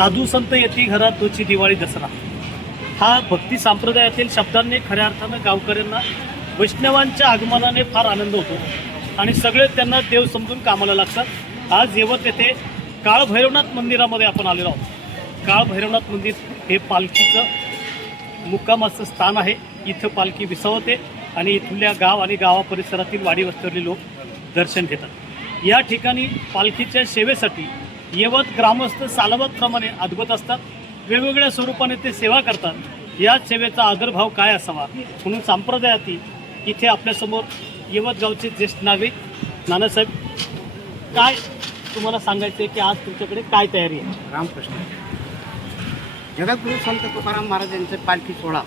साधू संत येती घरात तोची दिवाळी दसरा हा भक्ती संप्रदायातील शब्दांनी खऱ्या अर्थानं गावकऱ्यांना वैष्णवांच्या आगमनाने फार आनंद होतो आणि सगळे त्यांना देव समजून कामाला लागतात। आज येवत येथे काळ भैरवनाथ मंदिरामध्ये आपण आलेलो आहोत। काळ भैरवनाथ मंदिर हे पालखीचं मुक्कामाचं स्थान आहे। इथं पालखी विसावते आणि इथल्या गाव आणि गावा परिसरातील वाडी वस्तीवरील लोक दर्शन घेतात। या ठिकाणी पालखीच्या सेवेसाठी येवत ग्रामस्थ सालाबादप्रमाणे अद्भुत असतात। वेगवेगळ्या स्वरूपाने ते सेवा करतात। या सेवेचा आदरभाव काय असावा म्हणून संप्रदायातील इथे आपल्यासमोर येवत गावचे ज्येष्ठ नागरिक नानासाहेब, काय तुम्हाला सांगायचं आहे की आज तुमच्याकडे काय तयारी आहे? रामकृष्ण जगद्गुरु संत तुकाराम महाराज यांचे पालखी सोहळा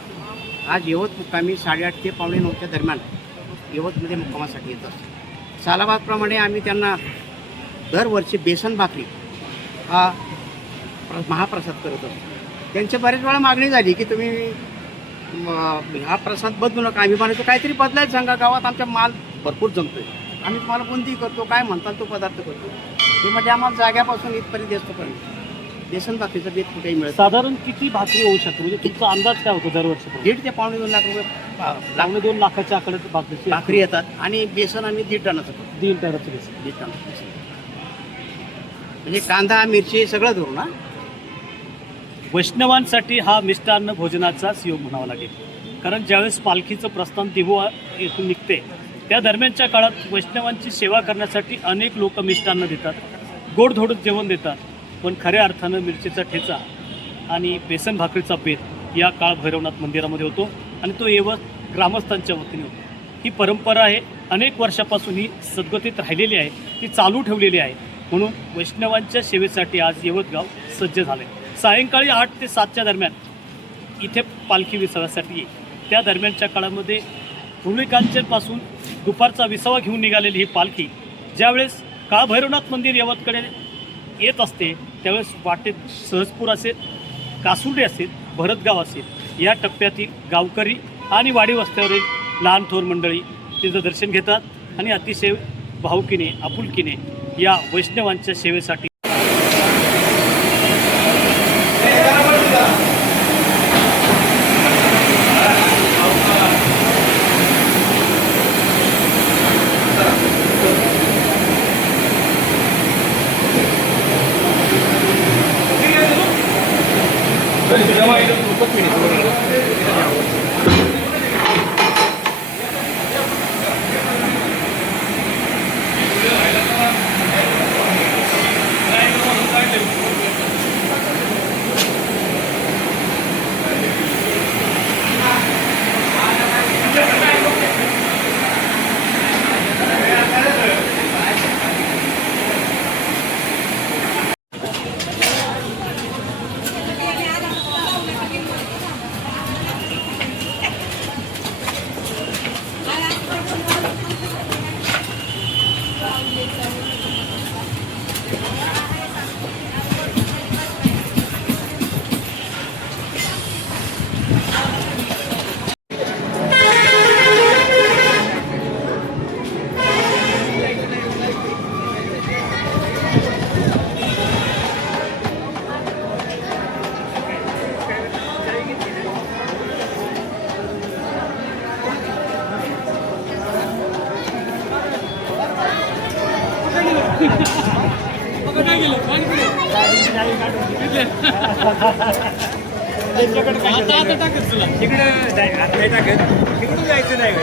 आज येवत मुक्कामी 8:30 ते 9:45 दरम्यान येवतमध्ये मुक्कामासाठी येत असतो। सालाबादप्रमाणे आम्ही त्यांना दरवर्षी बेसन भाकरी हा महाप्रसाद करत असतो। त्यांच्या बरेच वेळा मागणी झाली की तुम्ही हा प्रसाद बदलू नका। आम्ही म्हणायचो काहीतरी बदलायचं सांगा, गावात आमचा माल भरपूर जमतो आहे, आम्ही तुम्हाला बुंदी करतो, काय म्हणताल तो पदार्थ करतो। ते म्हणजे आम्हाला जाग्यापासून इथपर्यंत असतो पण बेसन भाकरीचं बेत कुठेही मिळत। साधारण किती भाकरी होऊ शकते म्हणजे तुमचा अंदाज काय होतो दरवर्षी? 1.5 ते 2.5 लाख रुपये 2 लाखाच्या आकडे भाकरी येतात आणि बेसन आम्ही 1.5 टनाचं करतो। 1.5 टनाचं बेसन, 1.5 टनाचं बेसन म्हणजे कांदा मिरची सगळं धरून ना। वैष्णवांसाठी हा मिष्टान्न भोजनाचाच योग म्हणावा लागेल, कारण ज्यावेळेस पालखीचं प्रस्थान दिवो येथून निघते त्या दरम्यानच्या काळात वैष्णवांची सेवा करण्यासाठी अनेक लोक मिष्टान्न देतात, गोडधोड जेवण देतात, पण खऱ्या अर्थानं मिरचीचा ठेचा आणि बेसन भाकरीचा बेत या काळ भैरवनाथ मंदिरामध्ये होतो आणि तो येवत ग्रामस्थांच्या वतीने होतो। ही परंपरा आहे, अनेक वर्षापासून ही सद्गतीत राहिलेली आहे, ती चालू ठेवलेली आहे। म्हणून वैष्णवांच्या सेवेसाठी आज येवत गाव सज्ज झाले। सायंकाळी 8 ते 7च्या दरम्यान इथे पालखी विसाव्यासाठी येईल। त्या दरम्यानच्या काळामध्ये भूमिकांचेपासून दुपारचा विसावा घेऊन निघालेली ही पालखी ज्यावेळेस काळ भैरवनाथ मंदिर येवतकडे येत असते त्यावेळेस वाटेत सहजपूर असेल, कासुंडे असेल, भरतगाव असेल या टप्प्यातील गावकरी आणि वाडी वस्त्यावरील लहान थोर मंडळी तिचं दर्शन घेतात आणि अतिशय भावकीने आपुलकीने या वैष्णवांच्या सेवेसाठी जायचं नाही।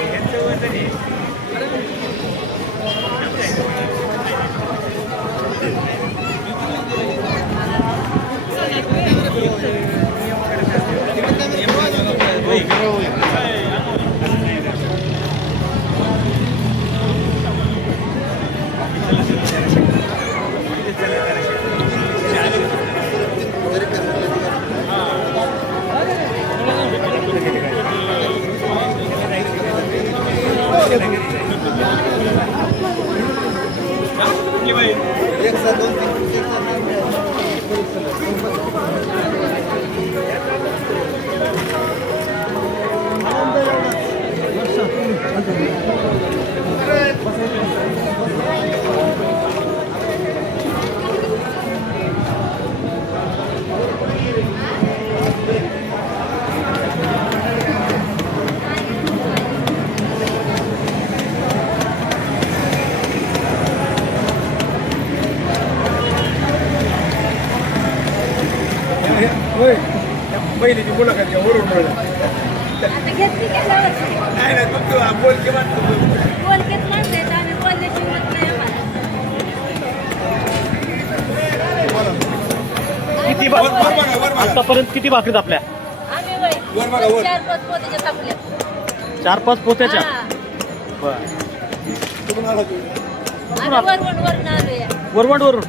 पहिलीची मुलाखत घ्या वरून मिळालं आता घेतली गेल्यावरची. नाही नाही तुमचं बोल किंवा बोलकेच माणसं आहेत, आम्ही बोलण्याची हिंमत नाही आम्हाला. किती वर बघा वर बघा आतापर्यंत किती भाकरीत आपल्या आम्ही वय वर बघा, वर. 4-5 पोतीच्या थापल्या. 4-5 पोत्याच्या हा. बरं कुठून आला तू आम्ही वरवरून आलोय. वरवंडवरून